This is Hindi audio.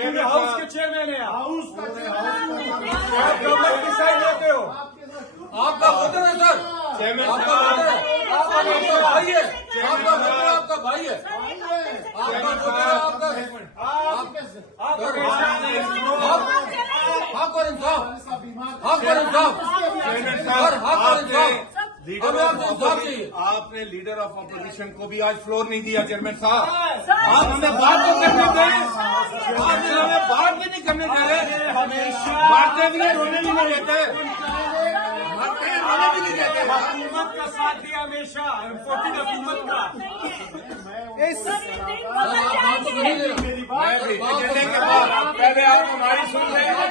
पूरे हाउस के चेयरमैन है आप। हाउस का आप गवर्नमेंट डिसाइड लेते हो। आपका वोटर है सर, चेयरमैन आपका साहब, वोटर है, आपका भाई है, आपका वोटर आपका भाई है, आपका वोटर है आपका। आप हक और इंसाफ, हक और इंसाफ, चेयरमैन सर साहब, हक और इंसाफ। आपने लीडर ऑफ ऑपोजिशन को भी आज फ्लोर नहीं दिया चेयरमैन साहब। आप हमें बात तो करने दें, आप हमें बात भी नहीं करने दे रहे। हमेशा बातें भी नहीं, रोने भी नहीं देते, रोने भी नहीं देते। हुकूमत का साथ दिया हमेशा, इम्पोर्टेड हुकूमत का। मेरी बात के बाद पहले आप हमारी सुन रहे हैं।